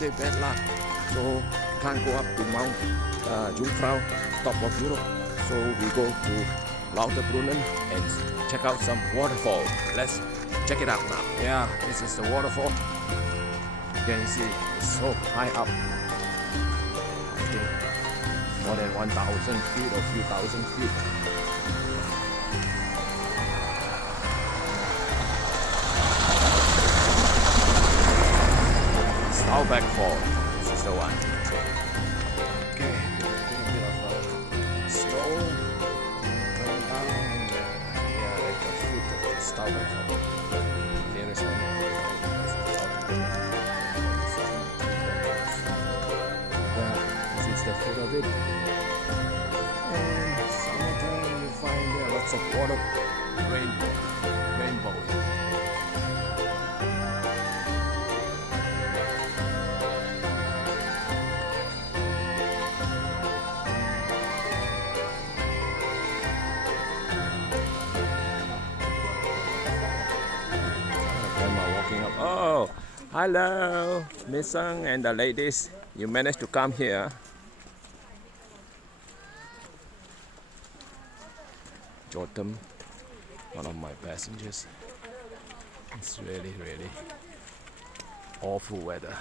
today bad luck, so can't go up to Mount Jungfrau, top of Europe. So we go to Lauterbrunnen and check out some waterfall. Let's check it out now. Yeah, this is the waterfall. You can see it's so high up. I think more than 1,000 feet or few thousand feet. Stauback Fall. This is the one. Okay, a little bit of snow coming down. Yeah, at the foot of the Stauback Fall. There is one. Yeah, this is the foot of it. And summertime you find there lots of water, rainbow. Walking up. Oh, hello, Miss Sung and the ladies. You managed to come here. Jotham, one of my passengers. It's really awful weather.